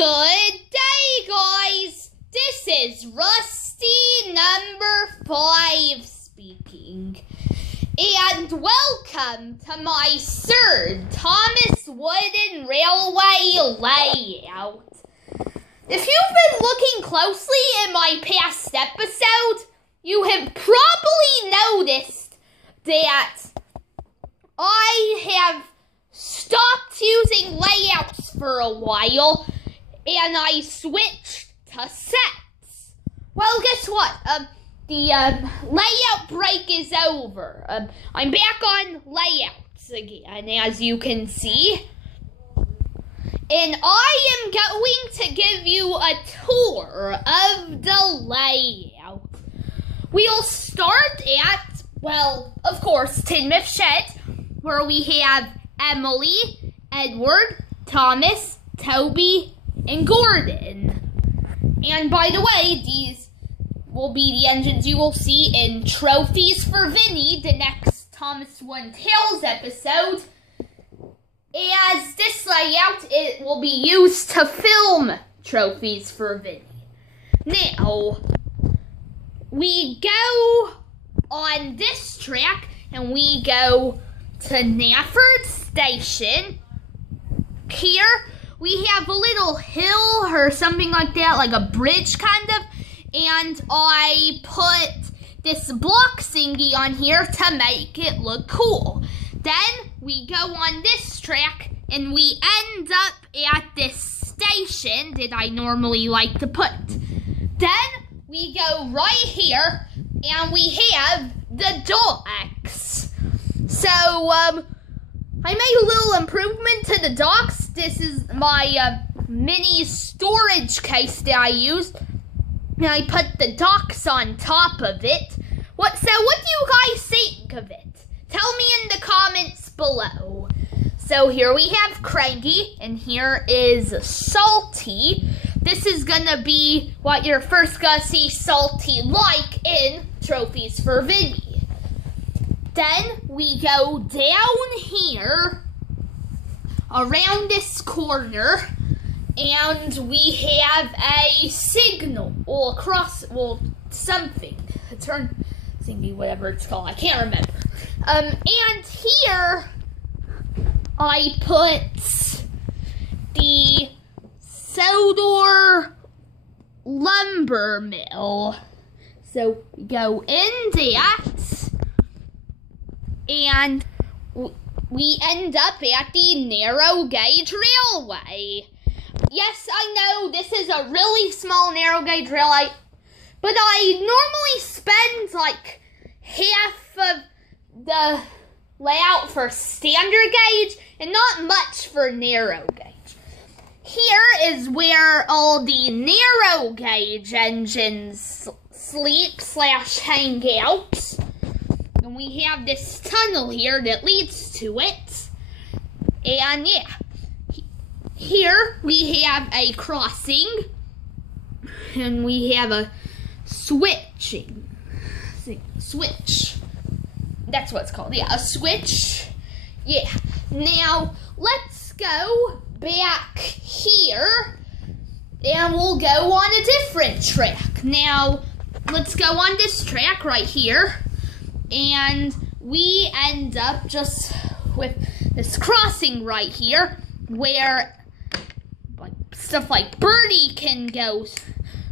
Good day, guys. This is Rusty number 5 speaking. And welcome to my third Thomas Wooden Railway layout. If you've been looking closely in my past episode, you have probably noticed that I have stopped using layouts for a while and I switched to sets. Well, guess what? The layout break is over. I'm back on layouts again, as you can see. And I am going to give you a tour of the layout. We'll start at, well, of course, Tinmouth Shed, where we have Emily, Edward, Thomas, Toby, and Gordon. And by the way, these will be the engines you will see in Trophies for Vinnie, the next Thomas One Tales episode. As this layout, it will be used to film Trophies for Vinnie. Now, we go on this track and we go to Nafford Station. Here, we have a little hill or something like that, like a bridge kind of, and I put this block thingy on here to make it look cool. Then we go on this track and we end up at this station that I normally like to put. Then we go right here and we have the docks. So, I made a little improvement to the docks. This is my mini storage case that I used. And I put the docks on top of it. So what do you guys think of it? Tell me in the comments below. So here we have Cranky, and here is Salty. This is gonna be what you're first gonna see Salty like in Trophies for Vinnie. Then we go down here, around this corner, and we have a signal, or something, a turn thingy, whatever it's called, I can't remember. And here, I put the Sodor lumber mill. So we go in that, and we end up at the narrow gauge railway. Yes, I know this is a really small narrow gauge railway, but I normally spend like half of the layout for standard gauge and not much for narrow gauge. Here is where all the narrow gauge engines sleep/hang out. And we have this tunnel here that leads to it. And yeah, here we have a crossing. And we have a switch. That's what it's called. Yeah, a switch. Yeah. Now, let's go back here. And we'll go on a different track. Now, let's go on this track right here. And we end up just with this crossing right here where stuff like Birdie can go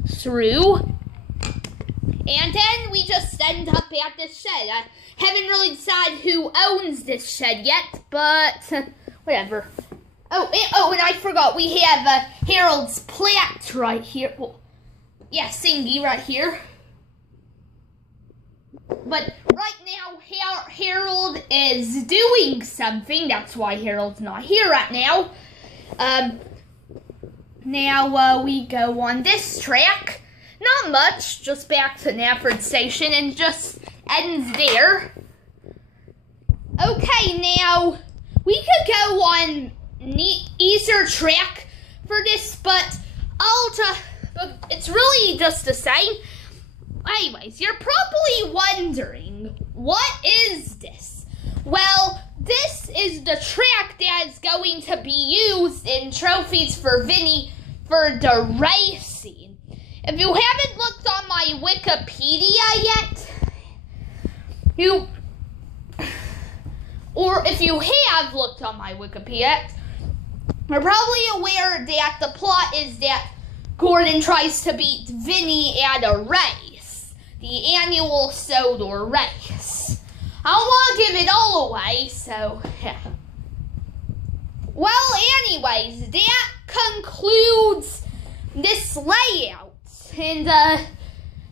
through. And then we just end up at this shed. I haven't really decided who owns this shed yet, but whatever. Oh, and I forgot, we have Harold's plat right here. Well, yeah, Singy right here. But right now, Harold is doing something. That's why Harold's not here right now. Now we go on this track. Not much, just back to Nafford Station, and just ends there. Okay, now we could go on easier track for this, but it's really just the same. Anyways, you're probably wondering, what is this? Well, this is the track that is going to be used in Trophies for Vinnie for the race scene. If you haven't looked on my Wikipedia yet, or if you have looked on my Wikipedia, you're probably aware that the plot is that Gordon tries to beat Vinnie at a race, the annual Sodor race. I don't want to give it all away, so yeah. Well, anyways, that concludes this layout, and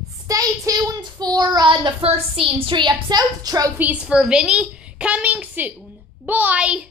stay tuned for the first Scene 3 episode, Trophies for Vinnie, coming soon. Bye!